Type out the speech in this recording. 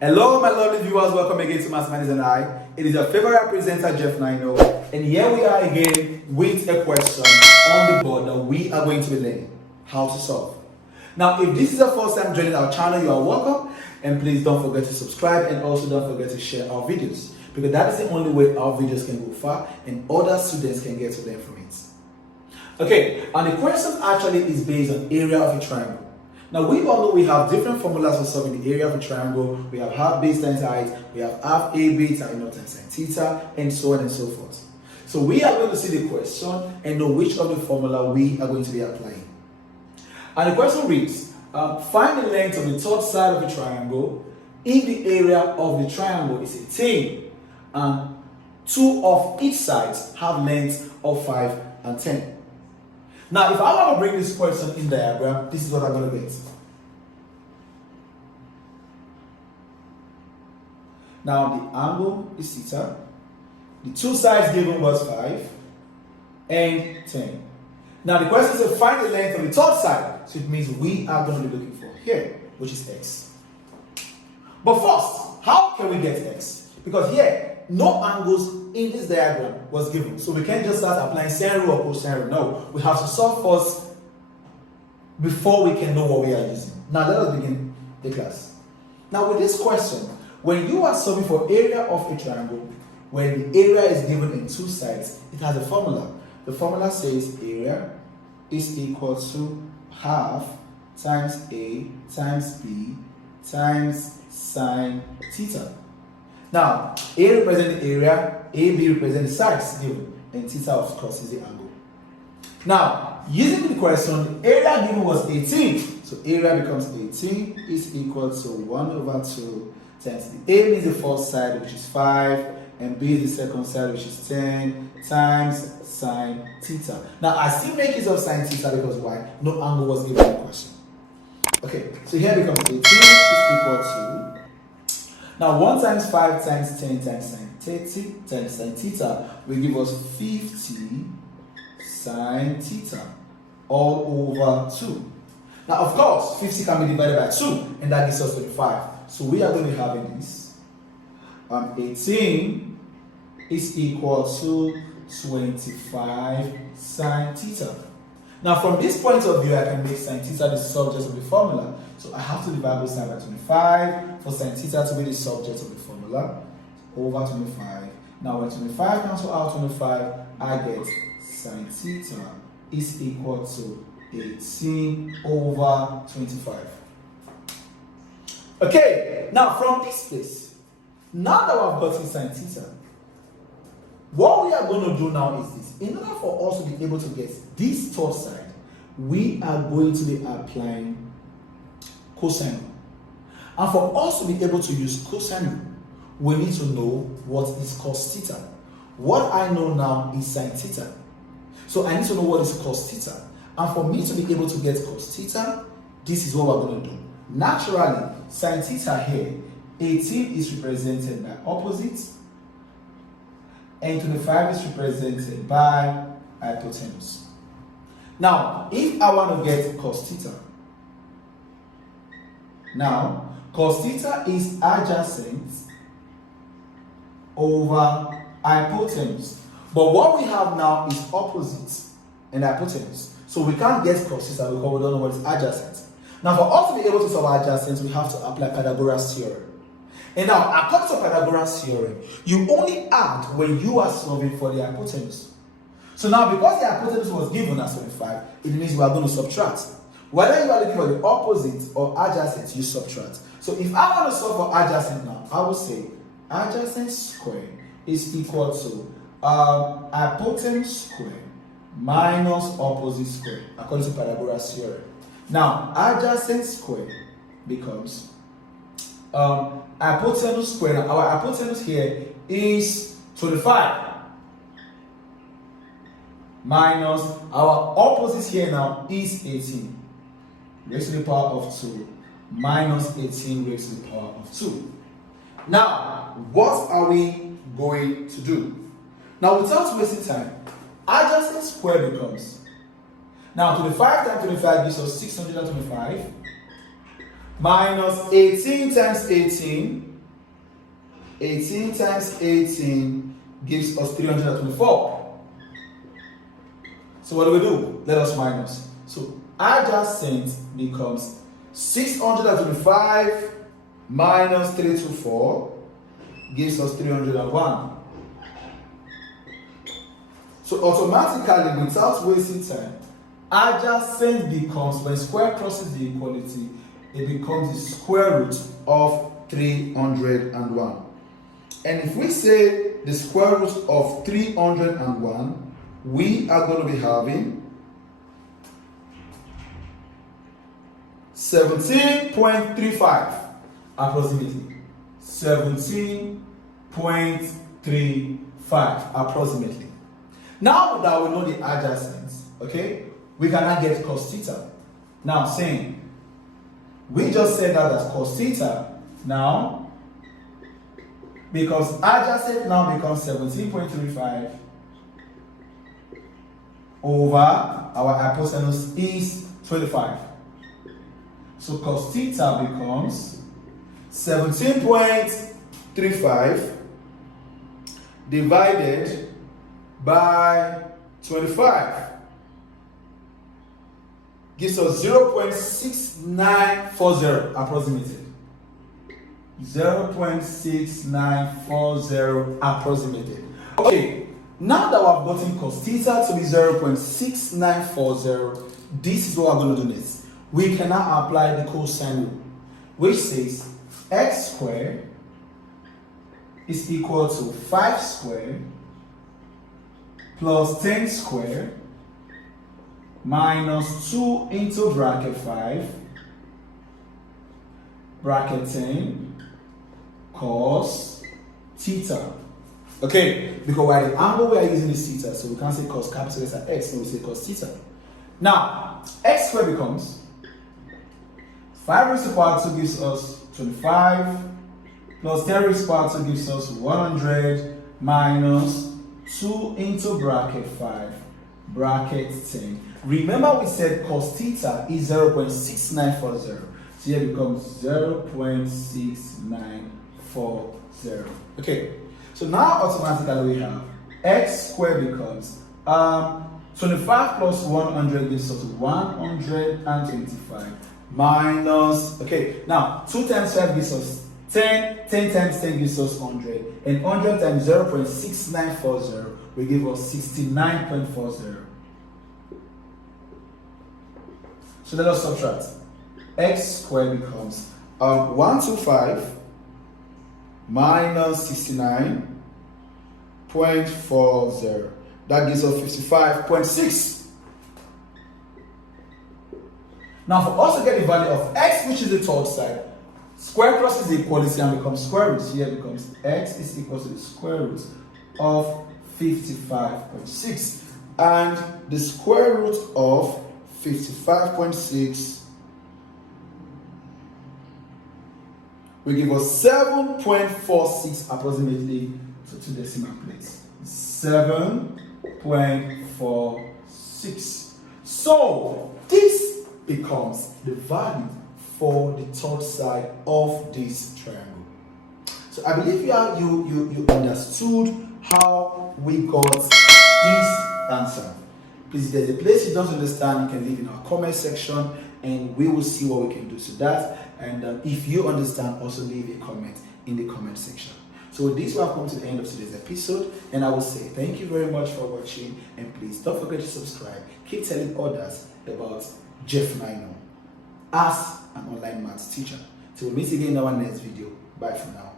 Hello, my lovely viewers. Welcome again to Mathematics and I. It is your favorite presenter, Jeff Nino, and here we are again with a question on the board that we are going to be learning how to solve. Now, if this is the first time joining our channel, you are welcome, and please don't forget to subscribe and also don't forget to share our videos, because that is the only way our videos can go far and other students can get to learn from it. Okay, and the question actually is based on area of a triangle. Now, we all know we have different formulas for solving the area of a triangle. We have half base times height, we have half a beta times sine theta, and so on and so forth. So we are going to see the question and know which of the formula we are going to be applying. And the question reads, find the length of the third side of a triangle if the area of the triangle is 18 and two of each sides have lengths of 5 and 10. Now, if I want to bring this question in diagram, this is what I'm going to get. Now, the angle is theta. The two sides given was 5 and 10. Now, the question says find the length of the third side. So it means we are going to be looking for here, which is x. But first, how can we get x? Because here, no angles in this diagram was given. So we can't just start applying sine rule or cosine rule. No, we have to solve first before we can know what we are using. Now let us begin the class. Now with this question, when you are solving for area of a triangle, when the area is given in two sides, it has a formula. The formula says area is equal to half times A times B times sine theta. Now, A represents the area, AB represents the sides given, and theta, of course, is the angle. Now, using the question, the area given was 18. So, area becomes 18 is equal to 1 over 2 times the A means the first side, which is 5, and B is the second side, which is 10, times sine theta. Now, I still make use of sine theta because why? No angle was given in the question. Okay, so here becomes 18 is equal to. Now, 1 times 5 times 10 times sine 30 times sine theta will give us 50 sine theta all over 2. Now, of course, 50 can be divided by 2, and that gives us 25. So we are going to have in this 18 is equal to 25 sine theta. Now, from this point of view, I can make sine theta the subject of the formula. So I have to divide both sides by 25 for sine theta to be the subject of the formula over 25. Now, when 25 cancel out 25, I get sine theta is equal to 18 over 25. Okay, now from this place, now that I've gotten sine theta, what we are going to do now is this. In order for us to be able to get this third side, we are going to be applying cosine rule. And for us to be able to use cosine rule, we need to know what is cos theta. What I know now is sine theta. So I need to know what is cos theta. And for me to be able to get cos theta, this is what we're going to do. Naturally, sine theta here, 18 is represented by opposite, and 25 is represented by hypotenuse. Now, if I want to get cos theta, now cos theta is adjacent over hypotenuse. But what we have now is opposite and hypotenuse. So we can't get cos theta because we don't know what is adjacent. Now, for us to be able to solve adjacent, we have to apply Pythagoras theorem. And now, according to Pythagoras theorem, you only add when you are solving for the hypotenuse. So now, because the hypotenuse was given as 25, it means we are going to subtract. Whether you are looking for the opposite or adjacent, you subtract. So if I want to solve for adjacent now, I will say adjacent square is equal to hypotenuse square minus opposite square, according to Pythagoras theorem. Now, adjacent square becomes hypotenuse square. Now, our hypotenuse here is 25 minus our opposite here now is 18 raised to the power of 2 minus 18 raised to the power of 2. Now, what are we going to do? Now, without wasting time, adjacent square becomes, now 25 times 25 gives us 625 minus 18 times 18 18 times 18 gives us 324. So what do? Let us minus. So adjacent becomes 625 minus 324 gives us 301. So automatically, without wasting time, adjacent becomes, when square crosses the equality, it becomes the square root of 301. And if we say the square root of 301, we are going to be having 17.35 approximately. 17.35 approximately. Now that we know the adjacents, okay, we can now get cos theta. Now saying, we just said that as cos theta. Now, because adjacent now becomes 17.35 over our hypotenuse is 25. So cos theta becomes 17.35 divided by 25 gives us 0.6940 approximately. 0.6940 approximated. Okay, now that we have gotten cos theta to be 0.6940, this is what we're going to do next. We can now apply the cosine rule, which says x squared is equal to 5 squared plus 10 squared minus 2 into bracket 5 bracket 10 cos theta. Okay, because while the angle we are using is theta, so we can't say cos capital S at x, so we say cos theta. Now, x squared becomes 5 raised to the power 2 gives us 25 plus 10 raised to the power 2 gives us 100 minus 2 into bracket 5 bracket 10. Remember we said cos theta is 0.6940. So here becomes 0.6940. Okay, so now automatically we have x squared becomes 25 plus 100 gives us 125 minus, okay, now 2 times 5 gives us 10, 10 times 10 gives us 100, and 100 times 0.6940 will give us 69.40. So let us subtract. X squared becomes 125 minus 69.40. That gives us 55.6. Now for us to get the value of x, which is the third side, square crosses the equality and becomes square root. Here becomes x is equal to the square root of 55.6. And the square root of 55.6 will give us 7.46 approximately to 2 decimal places. 7.46. So this becomes the value for the third side of this triangle. So I believe you understood how we got this answer. Please, if there's a place you don't understand, you can leave in our comment section and we will see what we can do to that. And if you understand, also leave a comment in the comment section. So with this, we have come to the end of today's episode, and I will say thank you very much for watching, and please don't forget to subscribe. Keep telling others about Jeff Nino as an online maths teacher. Till we meet again in our next video. Bye for now.